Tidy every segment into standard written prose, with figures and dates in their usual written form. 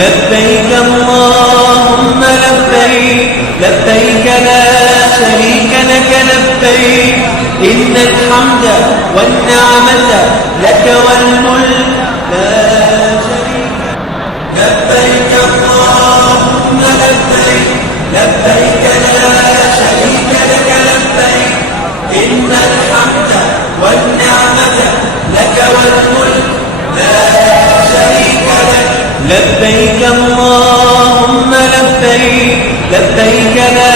لبيك اللهم لبيك لبيك لا شريك لك لبيك إن الحمد والنعمة لك والملك لا شريك لبيك اللهم لبيك لبيك لا شريك لك لبيك إن الحمد والنعمة لك والملك لا شريك لك لبيك اللهم لبيك لبيك لا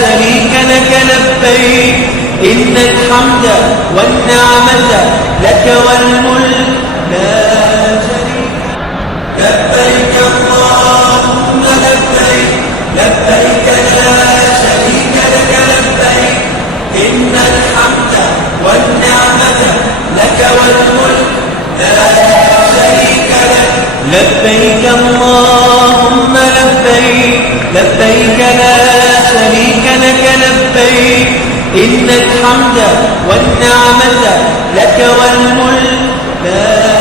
شريك لك لبيك إن الحمد والنعمة لك والملك لا شريك لبيك اللهم لبيك لبيك لا شريك لك لبيك إن الحمد والنعمة لك والملك لا شريك لك لبيك اللهم لبيك لبيك لا شريك لك لبيك إن الحمد والنعمة لك والملك لا